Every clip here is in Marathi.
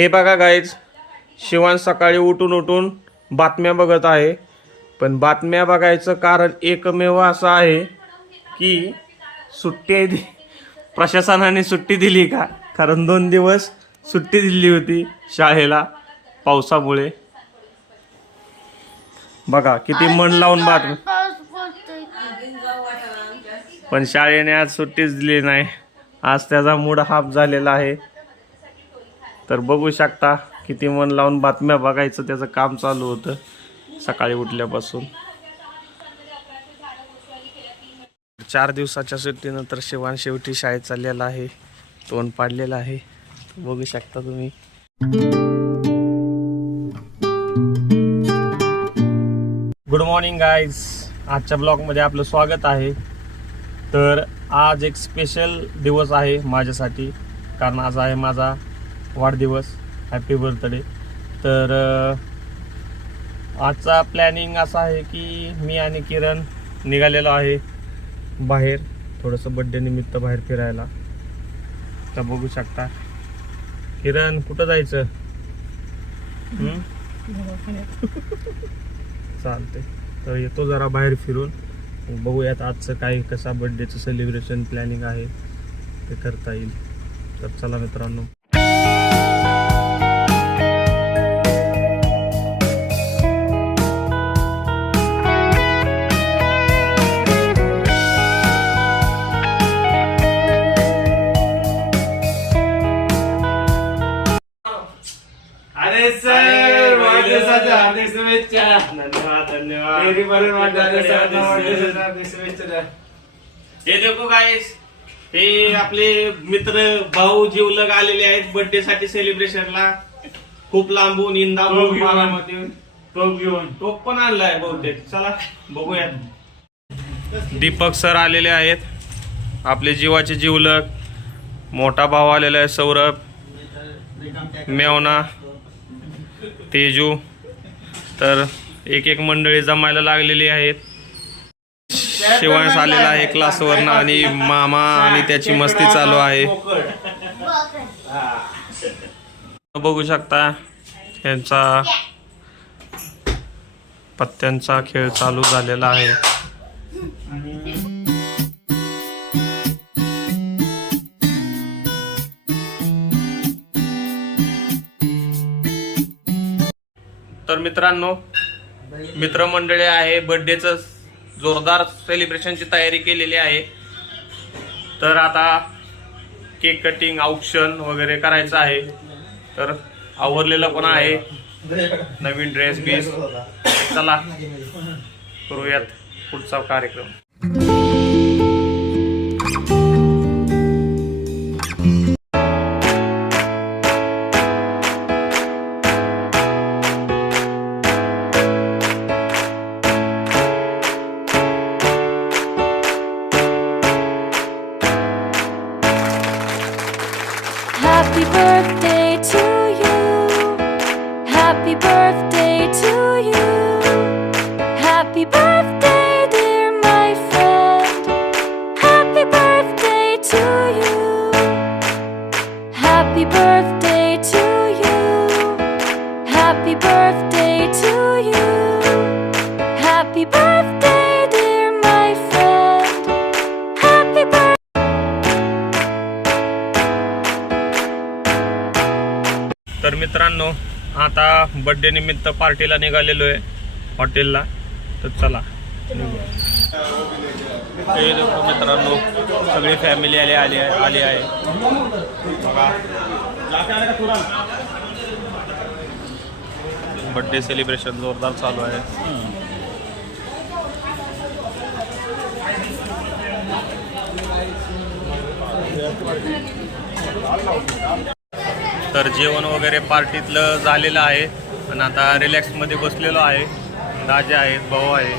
हे बघा गाईज, शिवांश सकाळी उठून बातम्या बघत आहे. पण बातम्या बघायचं कारण एकमेव असं आहे की प्रशासनाने सुट्टी दिली का. कारण 2 दिवस सुट्टी दिली होती शाळेला पावसामुळे. बघा किती मन लावून बातमी, पण शाळेने आज सुट्टीच दिली नाही. आज त्याचा मूड हाफ झालेला आहे. तर बघू शकता किती मन लावून बातम्या बघायचं त्याचं काम चालू होतं सकाळी उठल्यापासून. 4 दिवसाच्या सुट्टीनंतर शिवांश शेवटी शाळेत चाललेला आहे. तोंड पाडलेला आहे, बघू शकता तुम्ही. गुड मॉर्निंग गाईज, आजच्या ब्लॉगमध्ये आपलं स्वागत आहे. तर आज एक स्पेशल दिवस आहे माझ्यासाठी, कारण आज आहे माझा वाढदिवस. Happy birthday. तर आजचा प्लॅनिंग असा आहे की मी आणि किरण निघालेलो आहे बाहेर, थोडंसं बड्डे निमित्त बाहेर फिरायला. तर बघू शकता. किरण कुठं जायचं? चालते. तर येतो जरा बाहेर फिरून, बघूयात आजचं काय कसा बड्डेचं सेलिब्रेशन प्लॅनिंग आहे ते करता येईल. तर चला मित्रांनो. अरे सर, वाढदिवसाच्या हार्दिक शुभेच्छा. धन्यवाद. हे देखो गाईस, हे आपले मित्र भाऊ जीवलग आलेले आहेत बर्थडे साठी सेलिब्रेशनला. खूप लांबून इंदापूर बारामतीहून टोप पण आणलाय बहुतेक. चला बघूयात. दीपक सर आलेले आहेत, आपले जीवाचे जीवलग. मोठा भाऊ आलेला आहे सौरभ, मेवना, तेजू. तर एक मंडळी जमायला लागलेली आहेत. शिवांश आलेला आहे क्लासवरनं आणि मामा आणि त्याची मस्ती चालू आहे. बघू शकता यांचा पत्त्यांचा खेळ चालू झालेला आहे. तर मित्रांनो, मित्रमंडळी आहे, बर्थडेचं जोरदार सेलिब्रेशनची तयारी केलेली आहे. तर आता केक कटिंग, औक्षण वगैरे करायचं आहे. तर आवरलेलं पण आहे, नवीन ड्रेस बीस. चला करूयात पुढचा कार्यक्रम. Happy birthday to you. Happy birthday to you. Happy birthday, dear my friend. Happy birthday to you. Happy birthday to you. Happy birthday to you. Happy birthday, dear my friend. Happy birthday. तर मित्रांनो, आता बर्थडे निमित्त पार्टीला निघालेलो आहे हॉटेलला. तर चला. हे देखो मित्रांनो, सगळी फॅमिली आली आहे. बघा, बर्थडे सेलिब्रेशन जोरदार चालू आहे. तर जेवण वगैरे पार्टीतलं झालेलं आहे आणि आता रिलॅक्समध्ये बसलेलो आहे. दाजे आहेत, भाऊ आहे,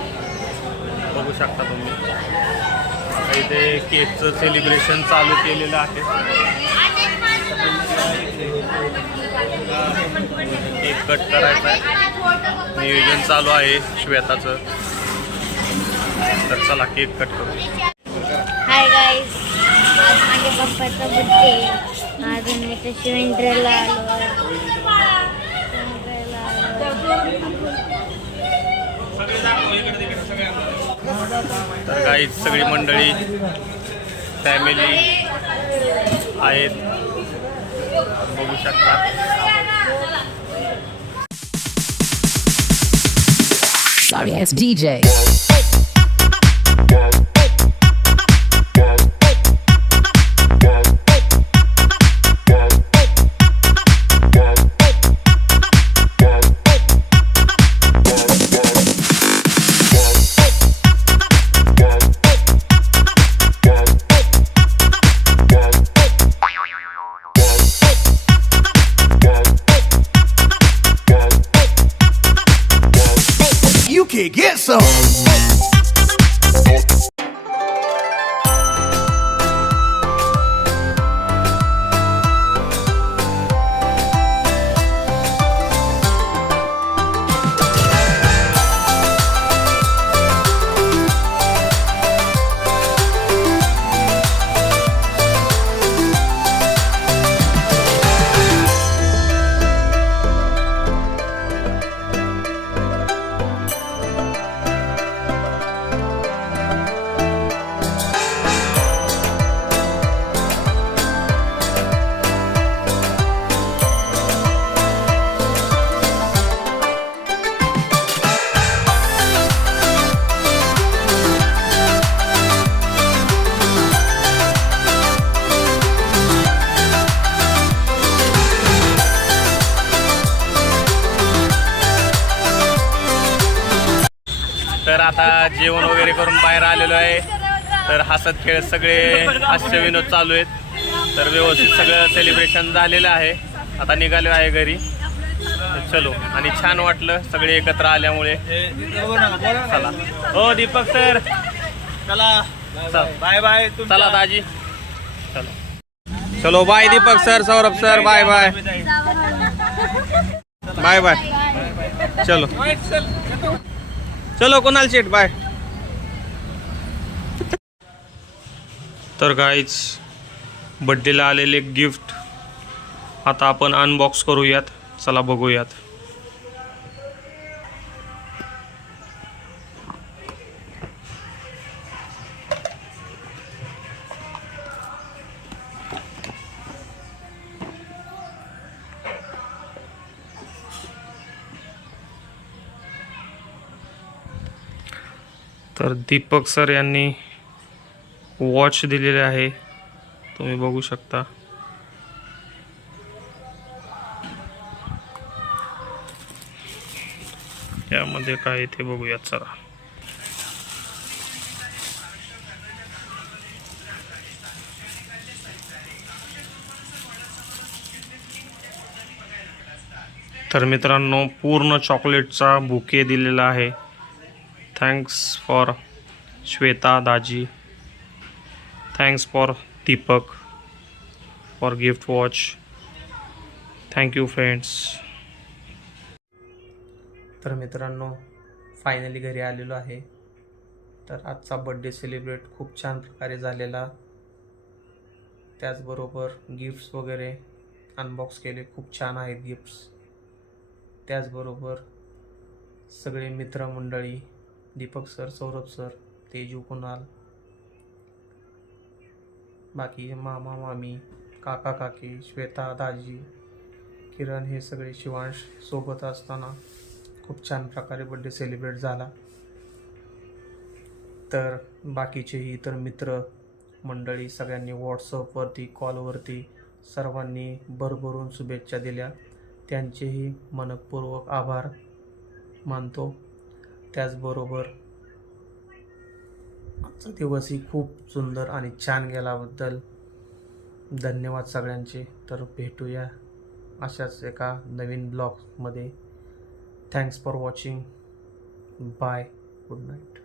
बघू शकता तुम्ही. इथे केकचं सेलिब्रेशन चालू केलेलं आहे. केक कट करायचा आहे, नियोजन चालू आहे श्वेताचं. तर चला केक कट करू. हाय गाईज, आज माझ्या पप्पाचा बर्थडे. आज मी तर शिवेंद्रला आलो. तर काही सगळी मंडळी फॅमिली आहेत, बघू शकता. Sorry, it's DJ. You can get some. तर आता जेवण वगैरे करून बाहेर आलेलो आहे. तर हसत खेळत सगळे हास्य विनोद चालू आहेत. तर व्यवस्थित सगळं सेलिब्रेशन झालेलं आहे. आता निघालो आहे घरी. चलो, आणि छान वाटलं सगळे एकत्र आल्यामुळे. चला हो दीपक सर, चला बाय बाय. चला दाजी, चलो चलो bye Deepak sir, Saurabh sir, bye bye bye bye. चलो चलो कुणाल शेट, बाय. तर गाईज बड्डेला आलेले गिफ्ट आता आपण अनबॉक्स करूयात. चला बघूयात. तर दीपक सर यांनी वॉच दिलेले आहे, तुम्ही बघू शकता. यामध्ये काय ते बघूयात. चला तर मित्रांनो, पूर्ण चॉकलेटचा बुके दिलेला आहे. Thanks for Shweta Daji, thanks for Deepak for gift watch. Thank you friends. तर मित्रांनो, फायनली घरी आलेलो आहे. तर आजचा बड्डे सेलिब्रेट खूप छान प्रकारे झालेला. त्याचबरोबर गिफ्ट्स वगैरे अनबॉक्स केले, खूप छान आहेत गिफ्ट्स. त्याचबरोबर सगळे मित्रमंडळी, दीपक सर, सौरभ सर, तेजू, कुणाल, बाकी मामा मामी, काका काकी, श्वेता दाजी, किरण, हे सगळे शिवांश सोबत असताना खूप छान प्रकारे बड्डे सेलिब्रेट झाला. तर बाकीचेही इतर मित्र मंडळी सगळ्यांनी व्हॉट्सअपवरती, कॉलवरती सर्वांनी भरभरून शुभेच्छा दिल्या. त्यांचेही मनपूर्वक आभार मानतो. त्याचबरोबर आजचा दिवसही खूप सुंदर आणि छान गेल्याबद्दल धन्यवाद सगळ्यांचे. तर भेटूया अशाच एका नवीन ब्लॉगमध्ये. Thanks for watching. Bye. Good night.